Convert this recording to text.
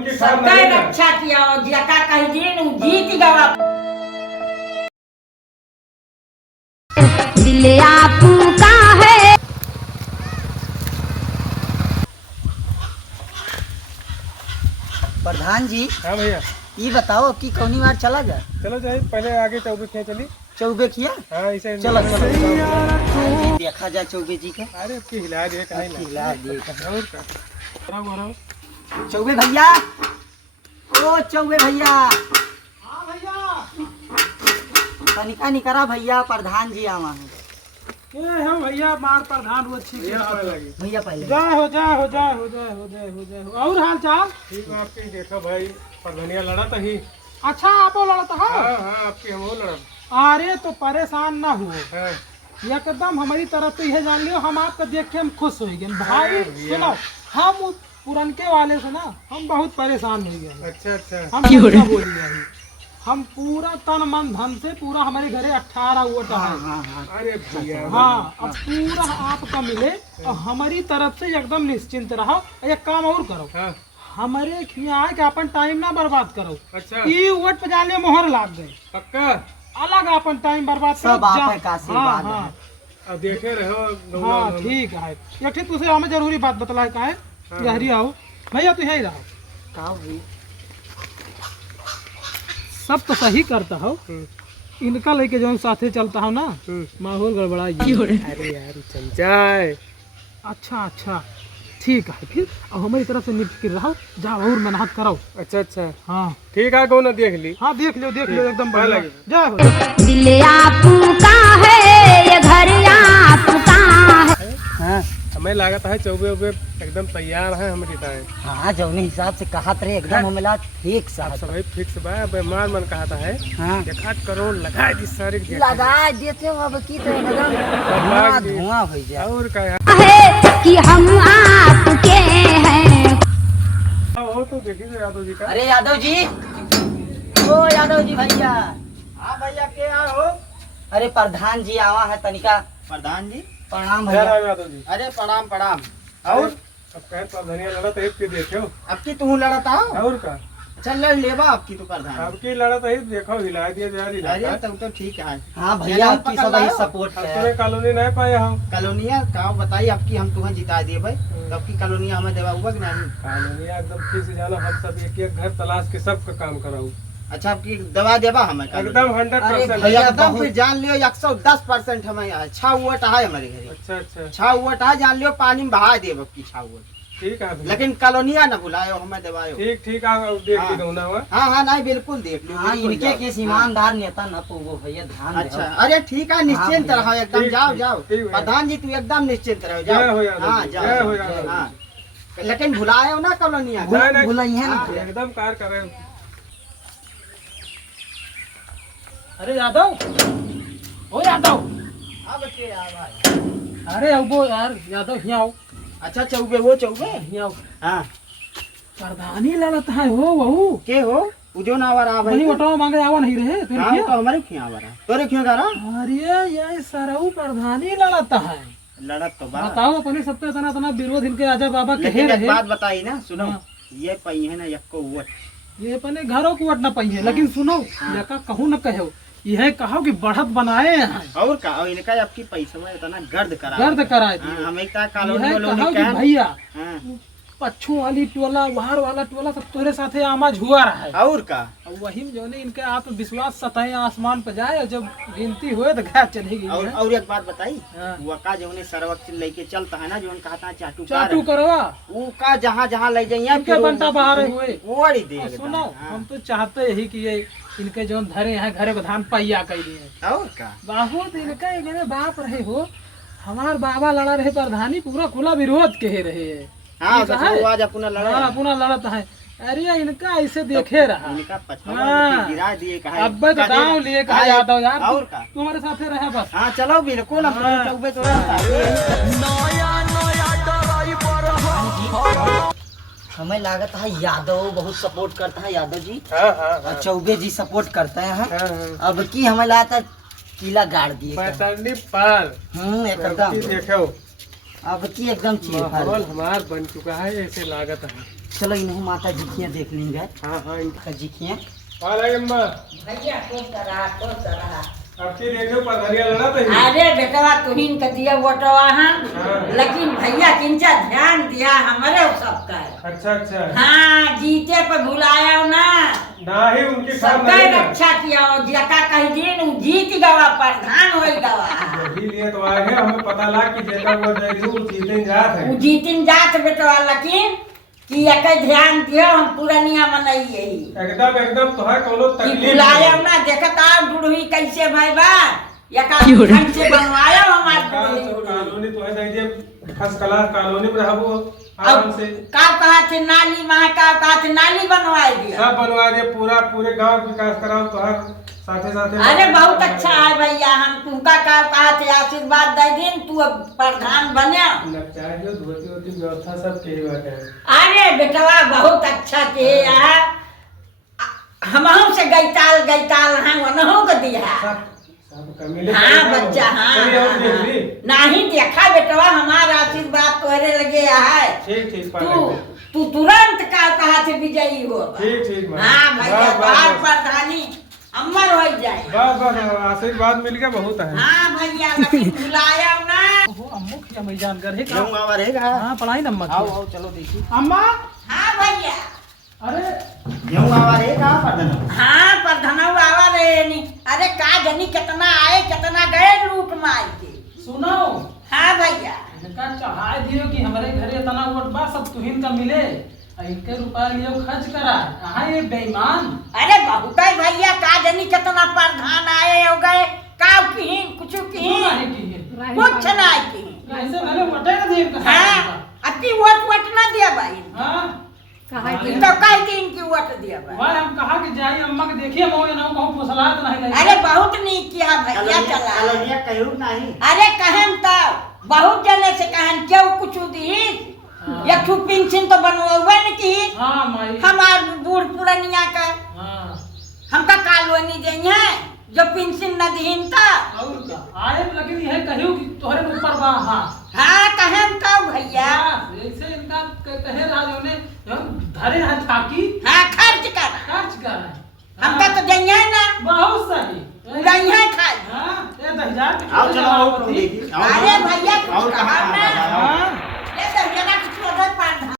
उनकी सबका रक्षा किया और जका कह दिन जीत गवा। दिल आपका है। प्रधान जी, हाँ भैया, ये बताओ कि कौनी बार चला जाए? चलो जाए पहले आगे चौबे खेल चली। चौबे किया? हाँ ऐसे चलो चलो देखा जाए चौबे जी का। अरे उसकी हिला दिए कहीं ना हिला दिए। और का रहो। चौबे भैया, ओ चौबे भैया। हाँ भैया, तनिका निकरा भैया, प्रधान जी आवा है। ये है भैया मार प्रधान वो अच्छी ये पहले लगी। भैया पहले जय हो जय हो जय हो जय हो जय हो जय हो। और हाल चाल? ठीक है आपकी, देखो भाई प्रधानिया लड़ा तो ही। अच्छा आपो लड़ता है? हाँ हाँ आपकी हम वो लड़ा। अरे तो परेशान ना हुओ, हाँ एकदम हमारी तरफ से यह जान लियो, हम आपका देख के हम खुश हो गए भाई। भैया। सुनो, हम पुरनके वाले से ना हम बहुत परेशान हो गए। अच्छा अच्छा। हम क्या बोलिए, हम पूरा तन मन धन से पूरा हमारे घरे 18 वोट है। हाँ। अरे भैया हाँ, अब पूरा आपका मिले और हमारी तरफ से एकदम निश्चिंत रहो। एक काम और करो, हाँ हमारे यहाँ आए कि अपन टाइम ना बर्बाद करो। अच्छा ई वोट पे जाने मोहर लाग गए, पक्का। अलग अपन टाइम बर्बाद करो। सब आप जा- का आशीर्वाद हाँ, है। अब देखे रहो। हाँ ठीक है। एक ठीक तुझे हमें जरूरी बात बतला है, का है यही आओ भैया, तू यही रहो। कहो भैया। सब तो सही करता हो, इनका लेके जो साथे चलता हो ना, माहौल गड़बड़ा। अरे यार चमचाए। अच्छा अच्छा ठीक है, फिर अब हमारी तरफ से निफिक्र रहो, जाओ और मेहनत करो। अच्छा अच्छा हाँ ठीक है, कौन देख ली। हाँ देख लो एकदम बढ़िया। लगे। जय हो। दिल आपका है, ये घर आपका है। हाँ हमें लागत है चौबे उबे एकदम तैयार है हमारी टाइम। हाँ, जौने हिसाब से कहा रहे एकदम हमें ठीक अब साहब। सब फिक्स बा। बेमार मन कहता है हाँ 1 करोड़ लगा दी सारी लगा देते हो, अब की तो एकदम धुआं धुआं हो जाए। और क्या है कि हम आपके हैं। हो तो देखिए यादव जी का। अरे यादव जी, ओ यादव जी भैया। हाँ भैया के हो? अरे प्रधान जी आवा है तनिका। प्रधान जी, प्रणाम जय भैया। राम यादव जी। अरे प्रणाम प्रणाम। और अब कहे प्रधानिया लड़ा तो एक के देखो। अब की तू लड़ता हो? और का अच्छा लड़ लेबा अब की तू प्रधान। अब की लड़ा तो ही देखो, हिला दिया जा रही अरे तब तो ठीक है। हाँ भैया, आपकी सब पकड़ सपोर्ट अब है। तुम्हें कॉलोनी नहीं पाए हम। कॉलोनिया का बताई अब की हम तुम्हें जिता दिए भाई। तब की कॉलोनिया हमें देवा हुआ कि नहीं? कॉलोनिया एकदम फिक्स जाना, हम सब एक एक घर तलाश के सबका काम कराऊ। अच्छा अब की दवा देवा हमें कॉलोनिया? एकदम 100%। भैया, एकदम बहुत- फिर जान लियो 110% हमें यहाँ 6 वोट है हमारे घरे। अच्छा अच्छा 6 वोट है, जान लियो पानी में बहा देव अब की 6 वोट। ठीक है भैया। लेकिन कॉलोनिया न भुलायो, हमें देवायो। ठीक ठीक आप देख हाँ। ली दो ना हुआ। हाँ हाँ नहीं बिल्कुल देख लियो। हाँ, बिल्कुल इनके जाओ। किस ईमानदार नेता न पोगो भैया, ध्यान हाँ, दो। अच्छा अरे ठीक है, निश्चिंत हाँ, रहो एकदम। ठीक, जाओ ठीक, जाओ ठीक भैया। प्रधान जी, तू एकदम निश्चिंत रहो। जय हो जाओ यादव हाँ जी, जाओ जय हो जाओ, यादव जी। हाँ। लेकिन भुलायो ना कॉलोनिया। नहीं, नहीं। बुलाई है ना। हाँ। एकदम कार करे। अरे यादव, ओ यादव, अब के आ भाई। अरे अब यार यादव यहाँ आओ, अच्छा चौबे वो चौबे। यहाँ आओ। हाँ प्रधानी लड़ता है हो वहू, के हो उजो ना आवा भाई। वही वोटवा मांगे आवा नहीं रहे फिर हाँ क्या? तो हमारे क्यों आवा रहा? तोरे क्यों करा? अरे ये सरऊ प्रधानी लड़ता है। लड़त तो बात। बताओ अपने सबके इतना इतना विरोध इनके आजा बाबा कहे लेकिन एक रहे। बात बताई ना, सुनो। हाँ। ये पई है ना यक्को वोट। ये अपने घरों को वोट न पाई है, लेकिन सुनो यका कहूँ न कहो, यह कहो कि बढ़त बनाए हैं, और का और इनका आपकी पैसा में इतना गर्द करा। गर्द कराए हाँ, दिए। हमें इतना कॉलोनी यह वालों कहो ने कि कहा। भैया हाँ, पच्छू वाली टोला वहार वाला टोला सब तोरे साथे आमाज हुआ रहा है। और का और वही में जो ने इनके आत्मविश्वास सतह आसमान पर जाए, और जब गिनती हुए तो घात चलेगी। और एक बात बताई। हाँ। वका जो ने सर्वक लेके चलता है ना, जो कहता है चाटू चाटू करवा वो का जहाँ जहाँ ले जाइए इनके बंटा बाहर हुए। वोड़ी दे और एकदम। सुनो, हाँ। हम तो चाहते यही कि ये इनके जो धरे हैं घरे को धान पैया कर दिए। और का बहुत इनका इनके बाप रहे हो, हमार बाबा लड़ा रहे प्रधानी पूरा खुला विरोध कहे रहे। हाँ ठीक सच है। वो आज अपना लड़ा। हाँ, अपना लड़त है। अरे इनका ऐसे देखे रहा। इनका पछवा हाँ। गिरा दिए कहा। अब तो दाव लिए कहा यादव यार, और का तुम्हारे साथे रहे बस। हाँ चलो बिल्कुल अब हाँ। चौबे तो रहता है। हमें लागत है यादव बहुत सपोर्ट करता है, यादव जी हाँ हाँ और चौबे जी सपोर्ट करते हैं। हाँ, हाँ। अब की हमें लागत है किला गाड़ दिए। पैताली पार। एकदम देखो अब की एकदम चीर फाड़ माहौल हमार बन चुका है, ऐसे लागत है। चलो इन्हें माता जीखियाँ देख लेंगे। हाँ हाँ इनका जीखियाँ आ रही अम्मा। भैया तो तरह अब की देखो पधरिया लड़ा तो अरे बेटवा तुहिन के दिया वोटवा हाँ हाँ। लेकिन भैया किंचा ध्यान दिया हमारे सबका अच्छा अच्छा हाँ जीते पे भुलाया ना ना ही उनकी खान सबका नहीं था। रक्षा किया और जका कह दिन उ जीत गवा प्रधान हो गवा यही लिए तो आगे हमें पता लगा कि जेका वो देलू जीते जात है। उ जीतिन जात बेटवा लेकिन कि एक ध्यान दियो हम पुरनिया मनई यही एकदम तोहर कोनो कि तकलीफ बुलाया नहीं। ना देखत आ बुढ़वी कैसे भाई बा यका ढंग से बनवाया हमार बुढ़वी कॉलोनी तो है दे फर्स्ट क्लास कॉलोनी में रहबो आराम से का कहा थे नाली वहां का कहा थे नाली बनवाए दिया सब बनवा दे पूरे गांव विकास कराओ तोहर साथे साथे। अरे बहुत अच्छा है भैया हम तुमका का कहा थे आशीर्वाद दे दिन तू अब प्रधान बने चाहे जो धोती होती व्यवस्था सब के बाटे। अरे बेटवा बहुत अच्छा के है हमहु से गैताल हैं वनहु को दिया सब कमीले हाँ बच्चा हाँ चलिए और देख ली। नहीं देखा बेटवा हमारा आशीर्वाद तोहरे लगे है ठीक तू तुरंत का कहा थे विजयी हो ठीक हाँ भैया बार प्रधानी अमर हो जाए बस आशीर्वाद मिल गया बहुत है। हाँ भैया लेकिन बुलाया ना वो अम्मू की मैं जानकर है गेहूँ आवा रहेगा। हाँ पढ़ाई नम्मा आओ आओ चलो देखिए। अम्मा हाँ भैया अरे गेहूँ आवा रहेगा प्रधान। हाँ प्रधान आवा रहे नहीं अरे का जनी कितना आए कितना गए लूट मार के सुनो हाँ भैया इनका चढ़ा दियो कि हमारे घरे इतना वोट बा सब तुहिन का मिले इनके रुपया लियो खर्च करा कहाँ ये बेईमान। अरे बहुत है भैया का जनी कितना प्रधान आए हो गए का कहीं कुछ कहीं कुछ ना कहीं ऐसे मैंने वोटे ना दिए इनका हाँ अपनी वोट ना दिया भाई हाँ कहा तो कह दिन की वोट दिया भाई वह हम कहा कि जाई अम्मा के देखिए मो ना कहूं फुसला तो नहीं लगी। अरे बहुत नीक किया भैया चला कॉलोनिया कहूँ नहीं। अरे कहम तब बहुत जने से कहन क्यों कुछ दी एक ठू पेंशन तो बनवावे न की हाँ माई हमार बूढ़ पुरनिया का हाँ हमका कॉलोनी देंगे जो पेंशन न दीन था और का आए लेकिन यह कहियो कि तोहरे ऊपर बा हाँ हाँ कहम तब भैया ऐसे इनका कहे राजो ने धरे है थाकी हाँ खर्च कर खर्च कर